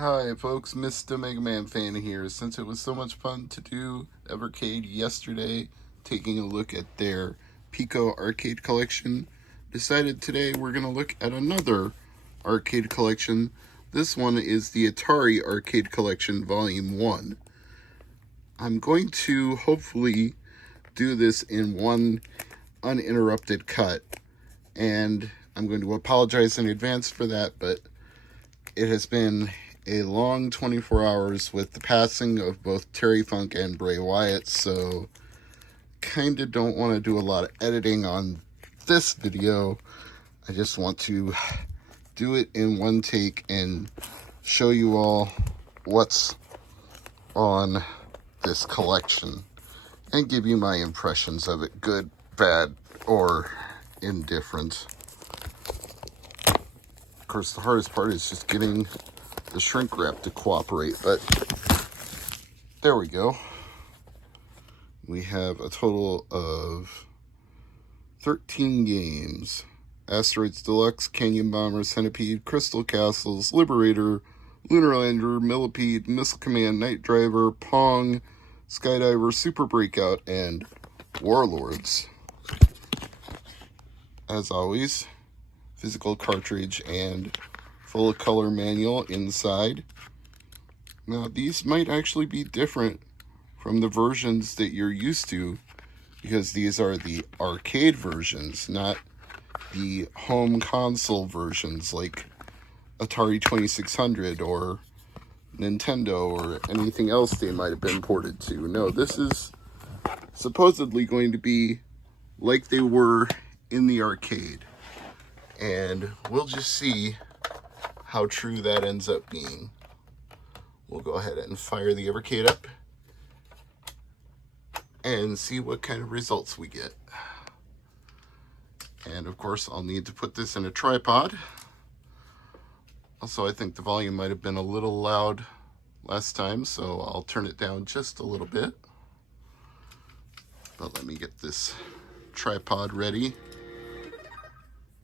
Hi folks, Mr. MegaManFan here. Since it was so much fun to do Evercade yesterday, taking a look at their Pico arcade collection, decided today we're going to look at another arcade collection. This one is the Atari Arcade Collection Volume 1. I'm going to hopefully do this in one uninterrupted cut, and I'm going to apologize in advance for that, but it has been a long 24 hours with the passing of both Terry Funk and Bray Wyatt, so kind of don't want to do a lot of editing on this video. I just want to do it in one take and show you all what's on this collection and give you my impressions of it, good, bad, or indifferent. Of course, the hardest part is just getting the shrink wrap to cooperate, but there we go. We have a total of 13 games: Asteroids Deluxe, Canyon Bomber, Centipede, Crystal Castles, Liberator, Lunar Lander, Millipede, Missile Command, Night Driver, Pong, Skydiver, Super Breakout, and Warlords. As always, physical cartridge and full color manual inside. Now, these might actually be different from the versions that you're used to, because these are the arcade versions, not the home console versions like Atari 2600 or Nintendo or anything else they might have been ported to. No, this is supposedly going to be like they were in the arcade, and we'll just see how true that ends up being. We'll go ahead and fire the Evercade up and see what kind of results we get. And of course, I'll need to put this in a tripod. Also, I think the volume might have been a little loud last time, so I'll turn it down just a little bit. But let me get this tripod ready.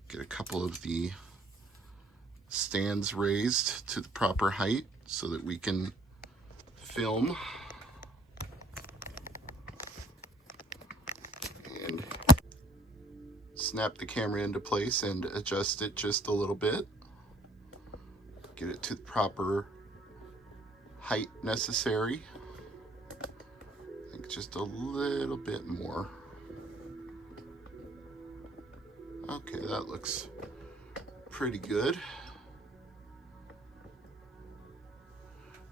Get a couple of the stands raised to the proper height so that we can film. And snap the camera into place and adjust it just a little bit. Get it to the proper height necessary. I think just a little bit more. Okay, that looks pretty good.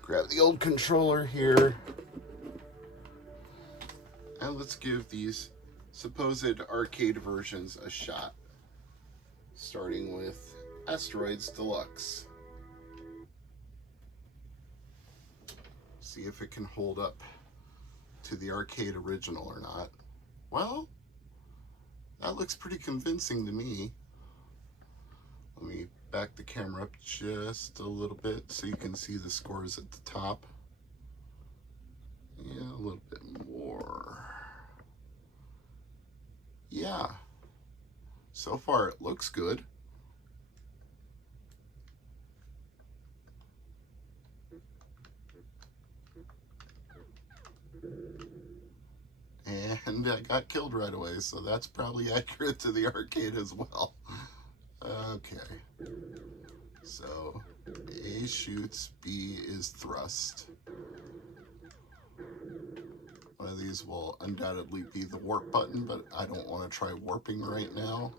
Grab the old controller here, and let's give these supposed arcade versions a shot, starting with Asteroids Deluxe. See if it can hold up to the arcade original or not. Well, that looks pretty convincing to me. Let me back the camera up just a little bit so you can see the scores at the top. Yeah, a little bit more. Yeah, so far it looks good. And I got killed right away, so that's probably accurate to the arcade as well. Okay, so A shoots, B is thrust. One of these will undoubtedly be the warp button, but I don't want to try warping right now.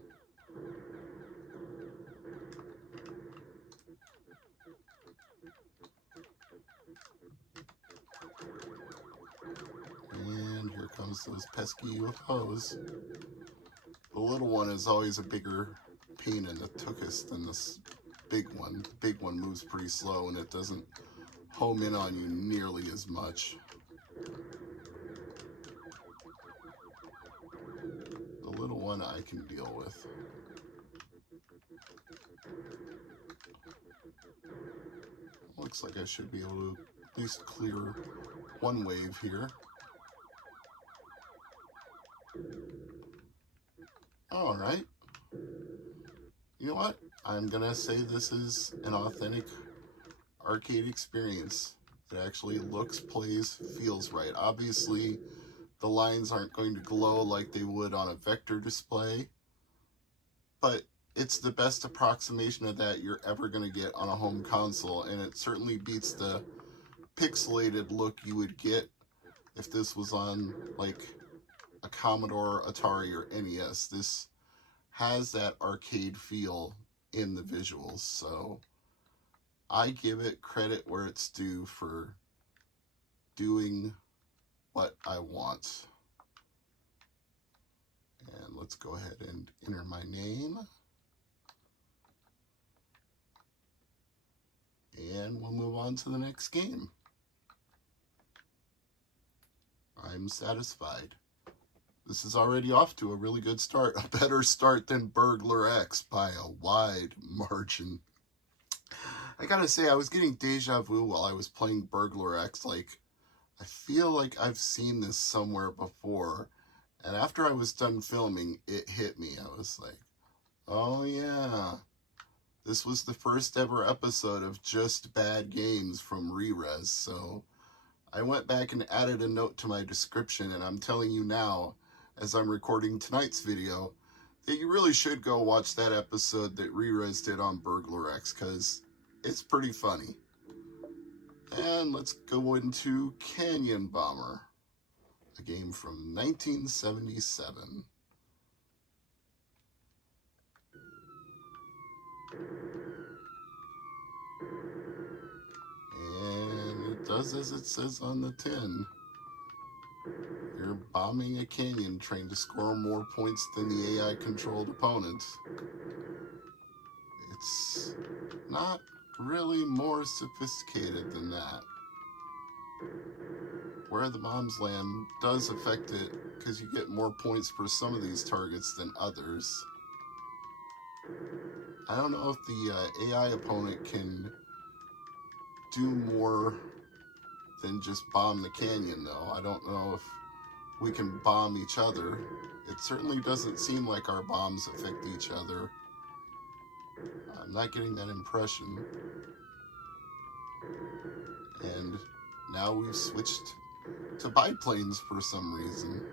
And here comes those pesky UFOs. The little one is always a bigger pain in the tuchus than this big one. The big one moves pretty slow and it doesn't home in on you nearly as much. The little one I can deal with. Looks like I should be able to at least clear one wave here. All right. You know what? I'm gonna say this is an authentic arcade experience. It actually looks, plays, feels right. Obviously, the lines aren't going to glow like they would on a vector display, but it's the best approximation of that you're ever going to get on a home console, and it certainly beats the pixelated look you would get if this was on like a Commodore, Atari, or NES. This has that arcade feel in the visuals, so I give it credit where it's due for doing what I want. And let's go ahead and enter my name. And we'll move on to the next game. I'm satisfied. This is already off to a really good start. A better start than Burglar X by a wide margin. I gotta say, I was getting deja vu while I was playing Burglar X. Like, I feel like I've seen this somewhere before. And after I was done filming, it hit me. I was like, oh yeah. This was the first ever episode of Just Bad Games from Re-Res. So I went back and added a note to my description, and I'm telling you now, as I'm recording tonight's video, that you really should go watch that episode that Re-Res did on Burglar X, because it's pretty funny. And let's go into Canyon Bomber, a game from 1977. And it does as it says on the tin. You're bombing a canyon trying to score more points than the AI-controlled opponent. It's not really more sophisticated than that. Where the bombs land does affect it because you get more points for some of these targets than others. I don't know if the AI opponent can do more than just bomb the canyon, though. I don't know if we can bomb each other. It certainly doesn't seem like our bombs affect each other. I'm not getting that impression. And now we've switched to biplanes for some reason.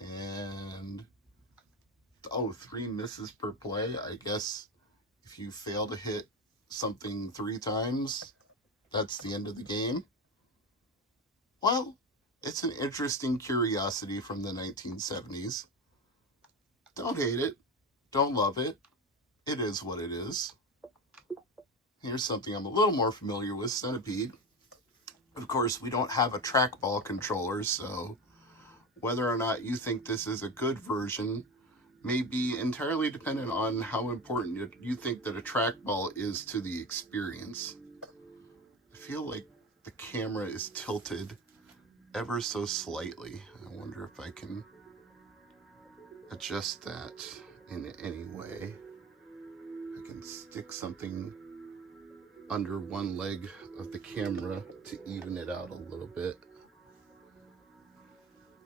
And, oh, 3 misses per play. I guess if you fail to hit something 3 times, that's the end of the game. Well, it's an interesting curiosity from the 1970s. Don't hate it. Don't love it. It is what it is. Here's something I'm a little more familiar with, Centipede. Of course, we don't have a trackball controller, so whether or not you think this is a good version may be entirely dependent on how important you think that a trackball is to the experience. I feel like the camera is tilted ever so slightly. I wonder if I can adjust that in any way. I can stick something under one leg of the camera to even it out a little bit.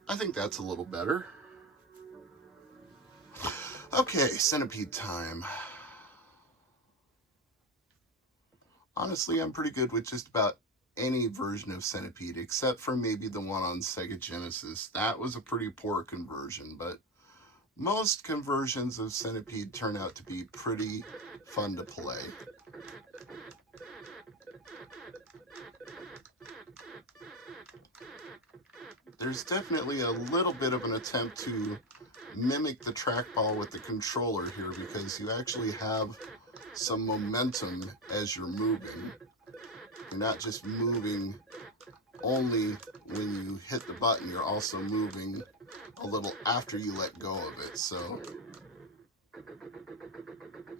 I think that's a little better. Okay, Centipede time. Honestly, I'm pretty good with just about any version of Centipede, except for maybe the one on Sega Genesis. That was a pretty poor conversion, but most conversions of Centipede turn out to be pretty fun to play. There's definitely a little bit of an attempt to mimic the trackball with the controller here, because you actually have some momentum as you're moving. You're not just moving only when you hit the button, you're also moving a little after you let go of it. So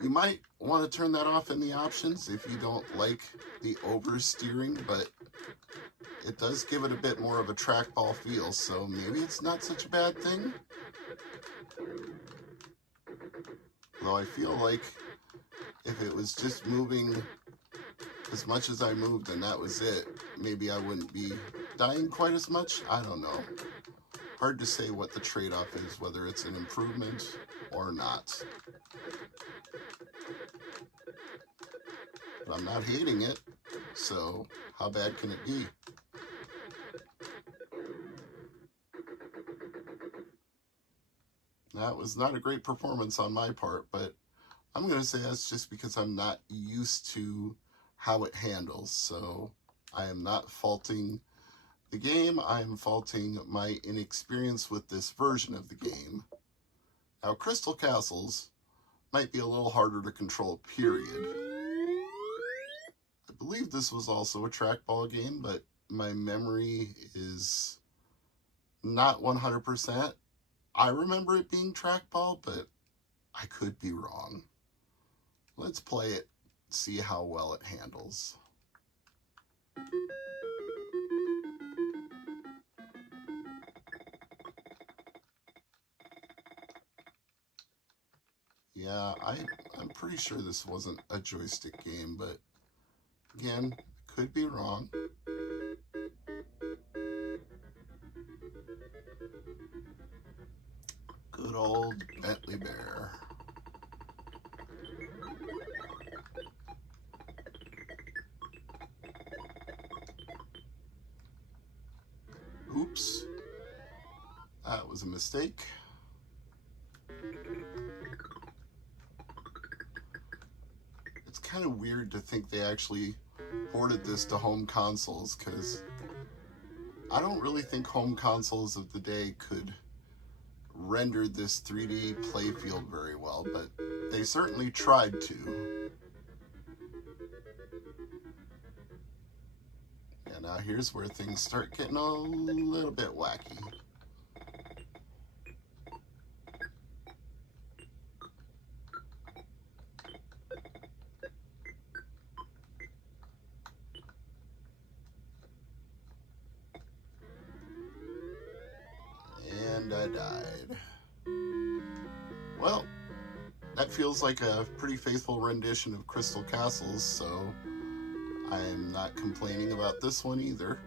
you might want to turn that off in the options if you don't like the oversteering, but it does give it a bit more of a trackball feel, so maybe it's not such a bad thing. Though I feel like if it was just moving as much as I moved and that was it, maybe I wouldn't be dying quite as much. I don't know. Hard to say what the trade-off is, whether it's an improvement or not. But I'm not hating it, so how bad can it be? That was not a great performance on my part, but I'm going to say that's just because I'm not used to how it handles. So I am not faulting the game. I am faulting my inexperience with this version of the game. Now, Crystal Castles might be a little harder to control, period. I believe this was also a trackball game, but my memory is not 100%. I remember it being trackball, but I could be wrong. Let's play it, see how well it handles. Yeah, I'm pretty sure this wasn't a joystick game, but again, could be wrong. Good old Bentley Bear. Oops. That was a mistake. It's kind of weird to think they actually ported this to home consoles, because I don't really think home consoles of the day could render this 3D playfield very well, but they certainly tried to. And now here's where things start getting a little bit wacky. And I died. Well, that feels like a pretty faithful rendition of Crystal Castles, so I'm not complaining about this one either.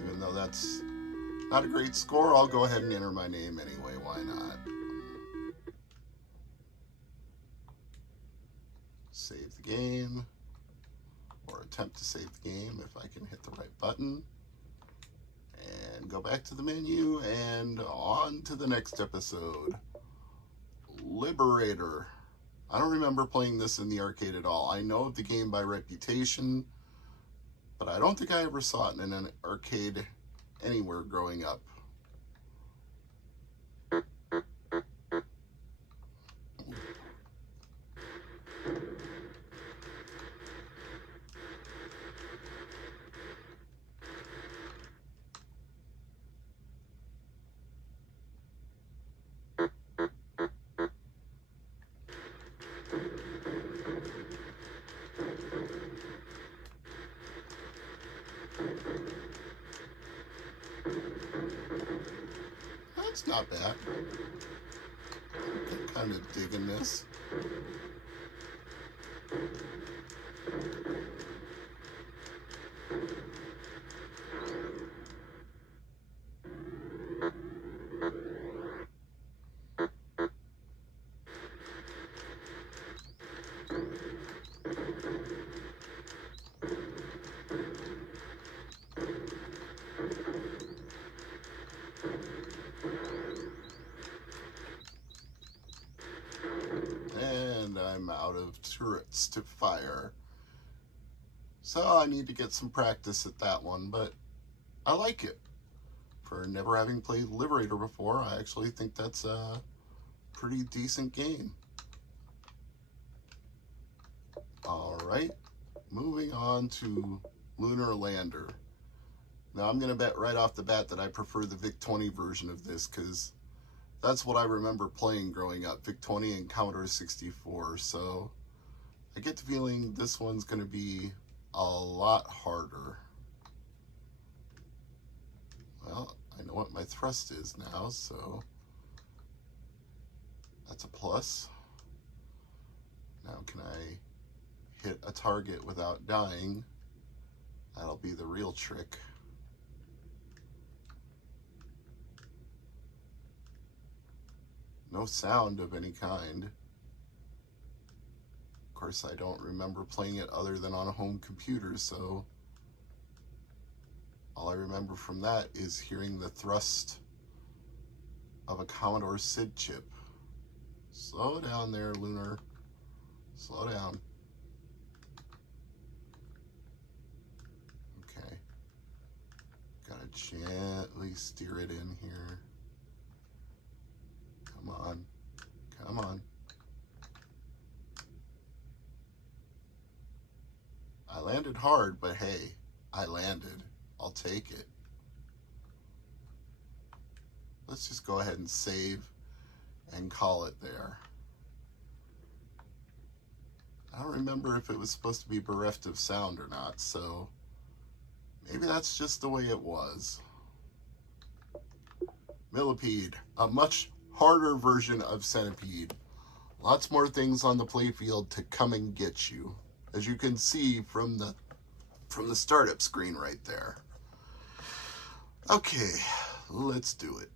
Even though that's not a great score, I'll go ahead and enter my name anyway, why not? Save the game, or attempt to save the game if I can hit the right button. And go back to the menu and on to the next episode. Liberator. I don't remember playing this in the arcade at all. I know of the game by reputation, but I don't think I ever saw it in an arcade anywhere growing up. That's not bad. I'm kind of digging this. And I'm out of turrets to fire. So I need to get some practice at that one, but I like it. For never having played Liberator before, I actually think that's a pretty decent game. Alright, moving on to Lunar Lander. Now I'm going to bet right off the bat that I prefer the VIC-20 version of this, because that's what I remember playing growing up, VIC-20 and Commodore 64, so I get the feeling this one's going to be a lot harder. Well, I know what my thrust is now, so that's a plus. Now can I hit a target without dying? That'll be the real trick. No sound of any kind. course, I don't remember playing it other than on a home computer, so all I remember from that is hearing the thrust of a Commodore SID chip. Slow down there, Lunar. Slow down. Okay. Gotta gently steer it in here. Come on. Come on. I landed hard, but hey, I landed. I'll take it. Let's just go ahead and save and call it there. I don't remember if it was supposed to be bereft of sound or not, so maybe that's just the way it was. Millipede, a much harder version of Centipede. Lots more things on the playfield to come and get you, as you can see from the startup screen right there. Okay, let's do it.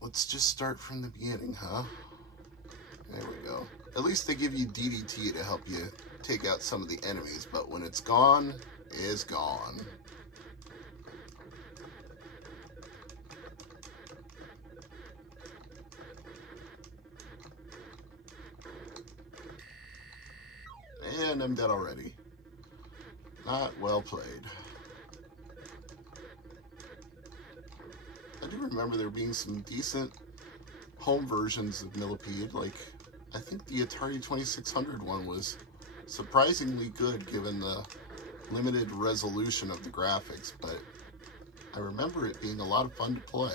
Let's just start from the beginning, huh? There we go. At least they give you DDT to help you take out some of the enemies, but when it's gone, it's gone. And I'm dead already. Not well played. I do remember there being some decent home versions of Millipede. Like, I think the Atari 2600 one was surprisingly good given the limited resolution of the graphics, but I remember it being a lot of fun to play.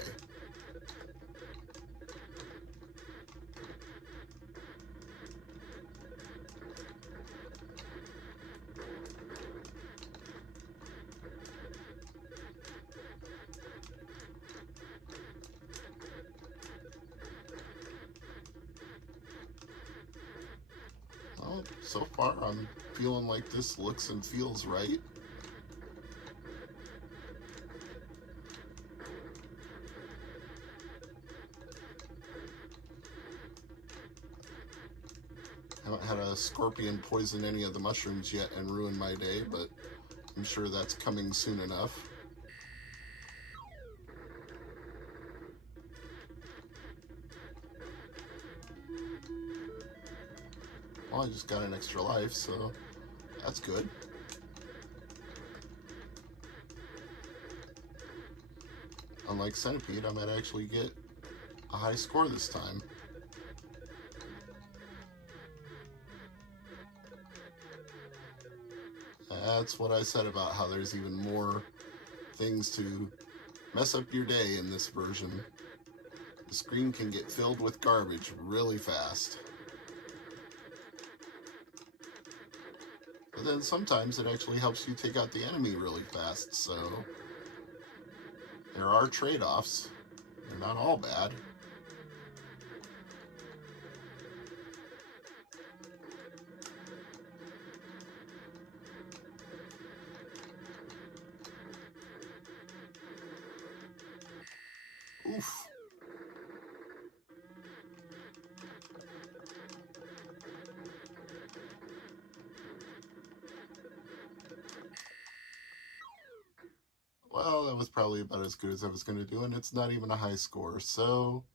Well, so far I'm feeling like this looks and feels right. I haven't had a scorpion poison any of the mushrooms yet and ruin my day, but I'm sure that's coming soon enough. Well, I just got an extra life, so that's good. Unlike Centipede, I might actually get a high score this time. That's what I said about how there's even more things to mess up your day in this version. The screen can get filled with garbage really fast. But then sometimes it actually helps you take out the enemy really fast, so there are trade-offs. They're not all bad. Oof. Well, that was probably about as good as I was going to do, and it's not even a high score, so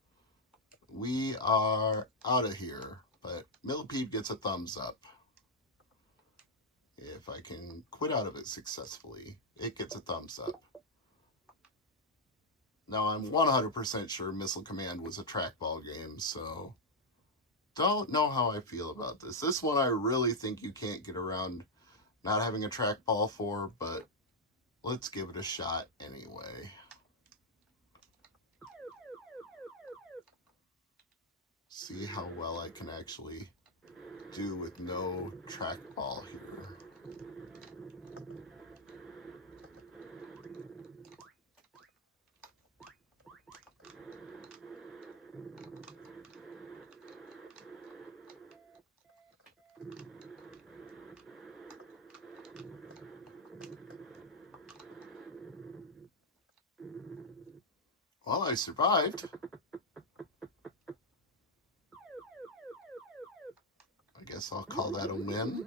we are out of here. But Millipede gets a thumbs up. If I can quit out of it successfully, it gets a thumbs up. Now, I'm 100% sure Missile Command was a trackball game, so don't know how I feel about this. This one I really think you can't get around not having a trackball for, but let's give it a shot anyway. See how well I can actually do with no trackball here. Well, I survived. I guess I'll call that a win.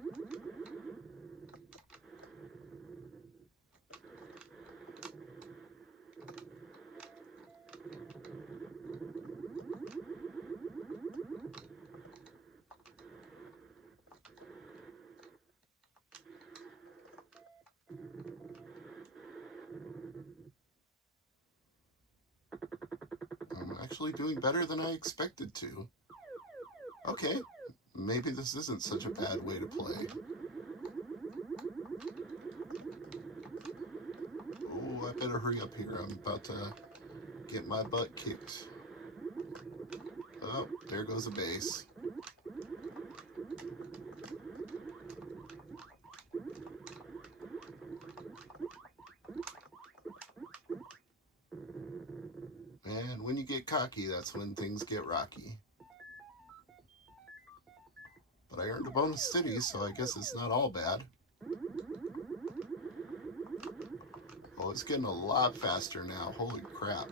I'm actually doing better than I expected to. Okay, maybe this isn't such a bad way to play. Oh, I better hurry up here. I'm about to get my butt kicked. Oh, there goes a base. And when you get cocky, that's when things get rocky. But I earned a bonus city, so I guess it's not all bad. Oh, it's getting a lot faster now. Holy crap.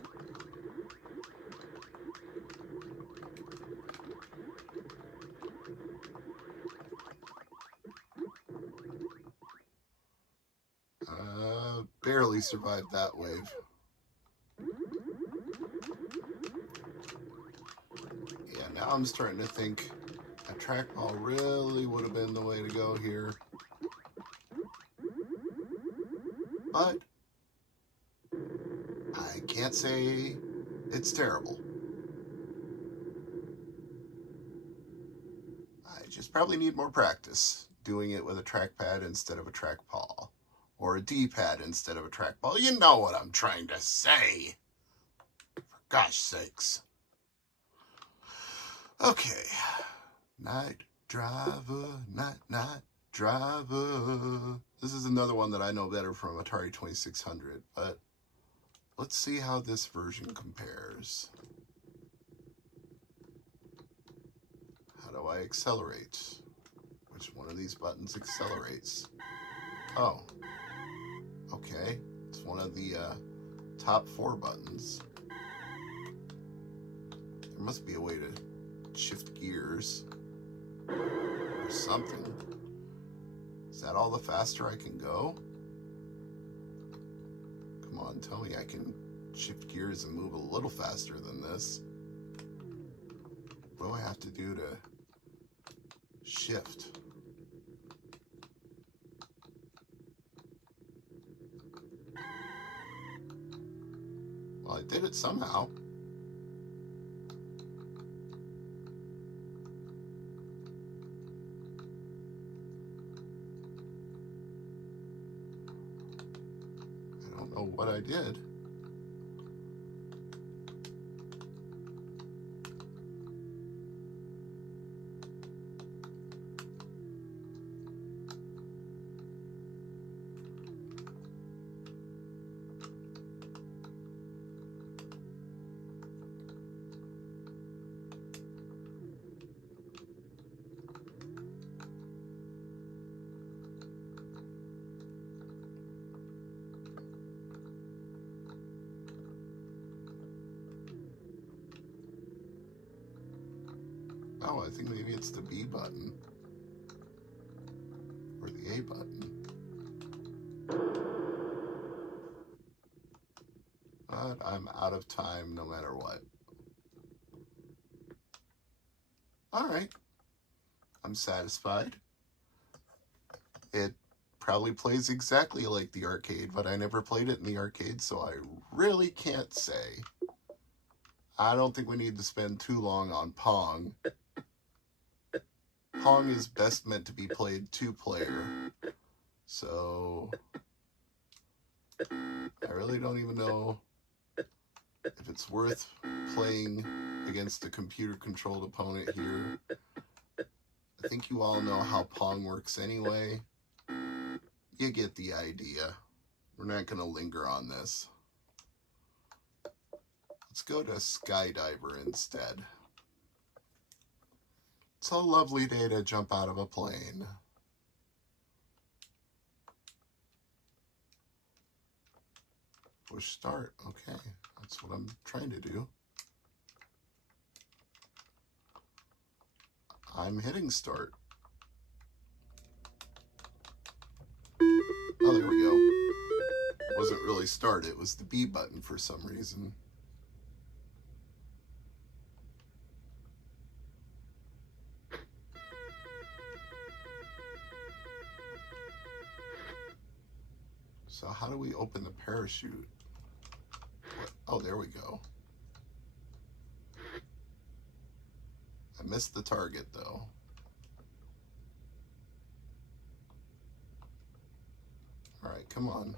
Barely survived that wave. Yeah, now I'm starting to think a trackball really would have been the way to go here. But I can't say it's terrible. I just probably need more practice doing it with a trackpad instead of a trackball. Or a D-pad instead of a trackball. You know what I'm trying to say. For gosh sakes. Okay. Night driver, night driver. This is another one that I know better from Atari 2600, but let's see how this version compares. How do I accelerate? Which one of these buttons accelerates? Oh. Okay. It's one of the top 4 buttons. There must be a way to shift gears or something. Is that all the faster I can go? Come on, tell me I can shift gears and move a little faster than this. What do I have to do to shift? Well, I did it somehow. I don't know what I did. Oh, I think maybe it's the B button. Or the A button. But I'm out of time no matter what. Alright. I'm satisfied. It probably plays exactly like the arcade, but I never played it in the arcade, so I really can't say. I don't think we need to spend too long on Pong. Pong is best meant to be played 2-player. So I really don't even know if it's worth playing against a computer-controlled opponent here. I think you all know how Pong works anyway. You get the idea. We're not going to linger on this. Let's go to Skydiver instead. It's a lovely day to jump out of a plane. Push start. Okay, that's what I'm trying to do. I'm hitting start. really start. It was the B button for some reason. So how do we open the parachute? Oh, there we go. I missed the target though. All right, come on.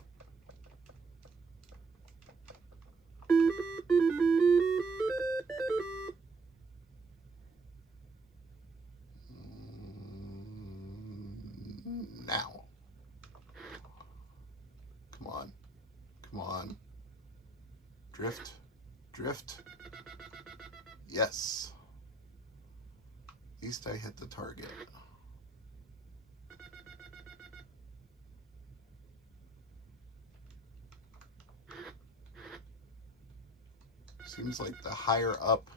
Now. Come on. Come on. Drift. Drift. Yes. At least I hit the target. Seems like the higher up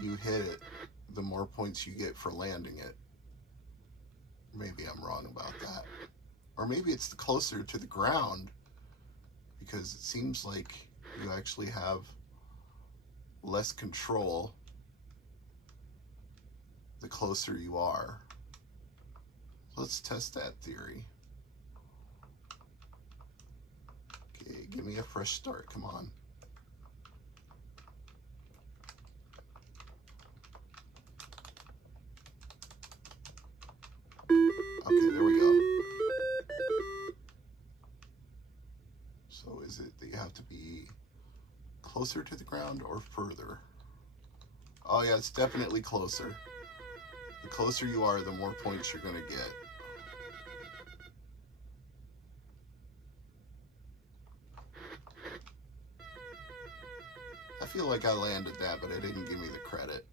you hit it, the more points you get for landing it. Maybe I'm wrong about that. Or maybe it's closer to the ground, because it seems like you actually have less control the closer you are. Let's test that theory. Okay, give me a fresh start, come on. Okay, there we go. So is it that you have to be closer to the ground or further? Oh yeah, it's definitely closer. The closer you are, the more points you're gonna get. I feel like I landed that, but it didn't give me the credit.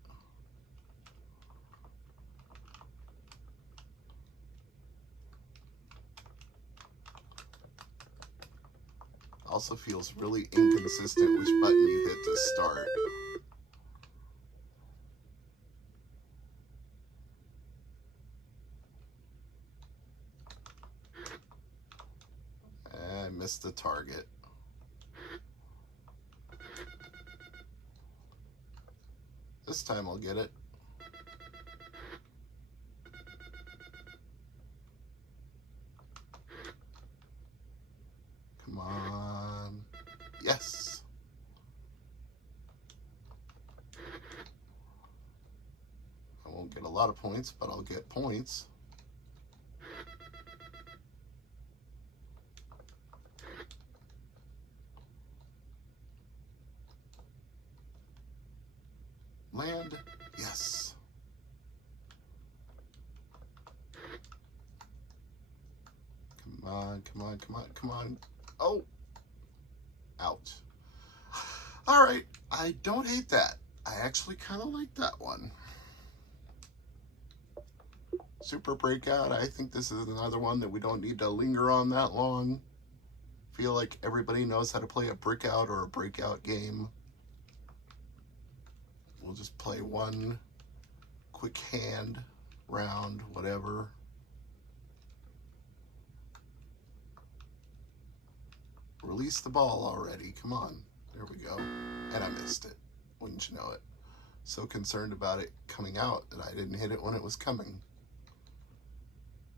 Also feels really inconsistent which button you hit to start. I missed the target. This time I'll get it. Come on. Yes. I won't get a lot of points, but I'll get points. Land. Yes. Come on, come on, come on, come on. Oh. Out. All right. I don't hate that. I actually kind of like that one. Super Breakout. I think this is another one that we don't need to linger on that long. Feel like everybody knows how to play a Breakout or a Breakout game. We'll just play one quick hand, round, whatever. Release the ball already. Come on. There we go. And I missed it. Wouldn't you know it? So concerned about it coming out that I didn't hit it when it was coming.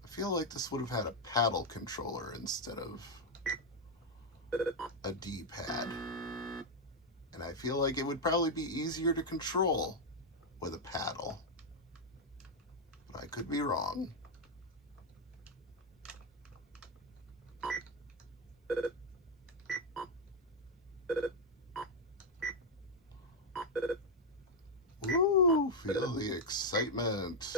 I feel like this would have had a paddle controller instead of a D-pad. And I feel like it would probably be easier to control with a paddle. But I could be wrong. Woo! Feel the excitement.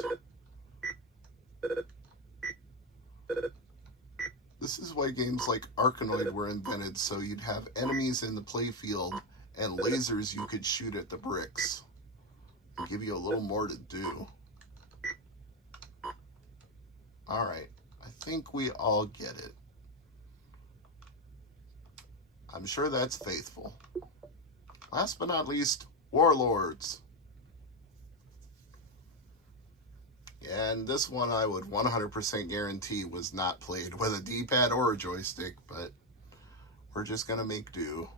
This is why games like Arkanoid were invented, so you'd have enemies in the playfield and lasers you could shoot at the bricks and give you a little more to do. All right, I think we all get it. I'm sure that's faithful. Last but not least, Warlords. Yeah, And this one I would 100% guarantee was not played with a D-pad or a joystick, but we're just going to make do.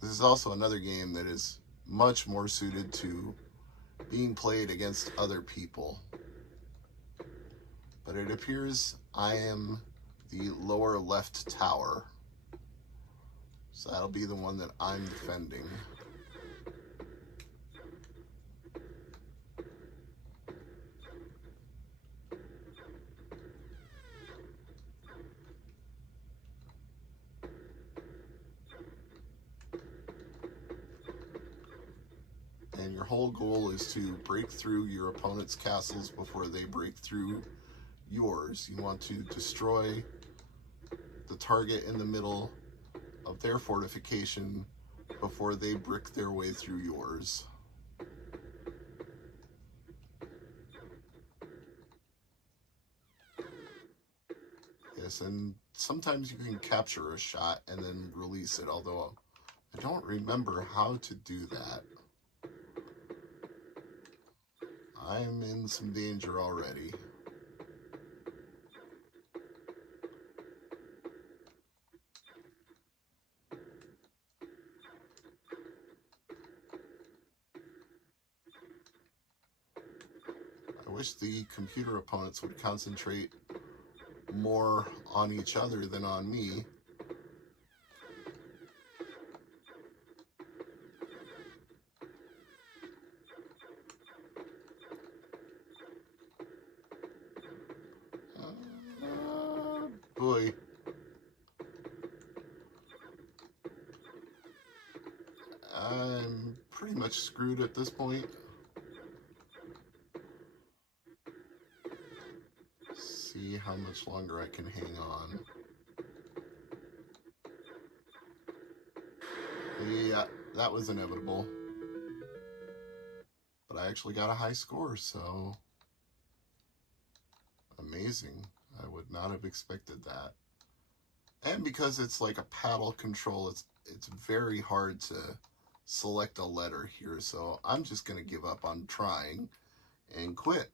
This is also another game that is much more suited to being played against other people. But it appears I am the lower left tower. So that'll be the one that I'm defending. And your whole goal is to break through your opponent's castles before they break through yours. You want to destroy the target in the middle of their fortification before they brick their way through yours. Yes, and sometimes you can capture a shot and then release it, although I don't remember how to do that. I'm in some danger already. I wish the computer opponents would concentrate more on each other than on me. Boy. I'm pretty much screwed at this point. See how much longer I can hang on. Yeah, that was inevitable. But I actually got a high score, so amazing. I would not have expected that. And because it's like a paddle control, it's very hard to select a letter here, so I'm just going to give up on trying and quit.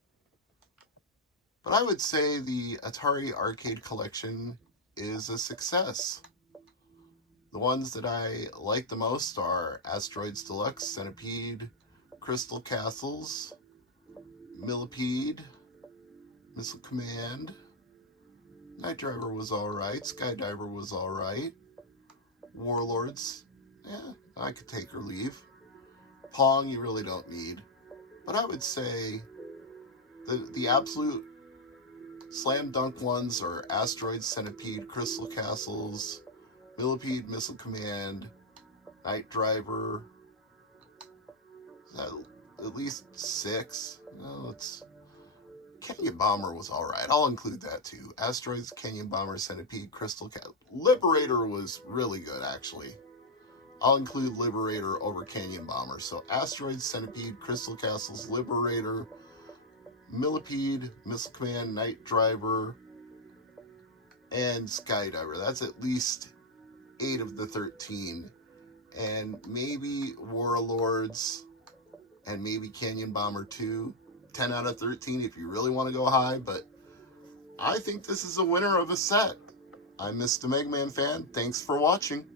But I would say the Atari arcade collection is a success. The ones that I like the most are Asteroids Deluxe, Centipede, Crystal Castles, Millipede, Missile Command, Night Driver was alright, Skydiver was alright, Warlords, yeah, I could take or leave. Pong, you really don't need. But I would say the absolute slam dunk ones are Asteroids, Centipede, Crystal Castles, Millipede, Missile Command, Night Driver. Is that at least 6? No, it's Canyon Bomber was alright. I'll include that too. Asteroids, Canyon Bomber, Centipede, Crystal Liberator was really good, actually. I'll include Liberator over Canyon Bomber. So Asteroids, Centipede, Crystal Castles, Liberator, Millipede, Missile Command, Night Driver, and Skydiver. That's at least 8 of the 13. And maybe Warlords, and maybe Canyon Bomber 2. 10 out of 13 if you really want to go high, but I think this is a winner of a set. I'm Mr. MegaManFan. Thanks for watching.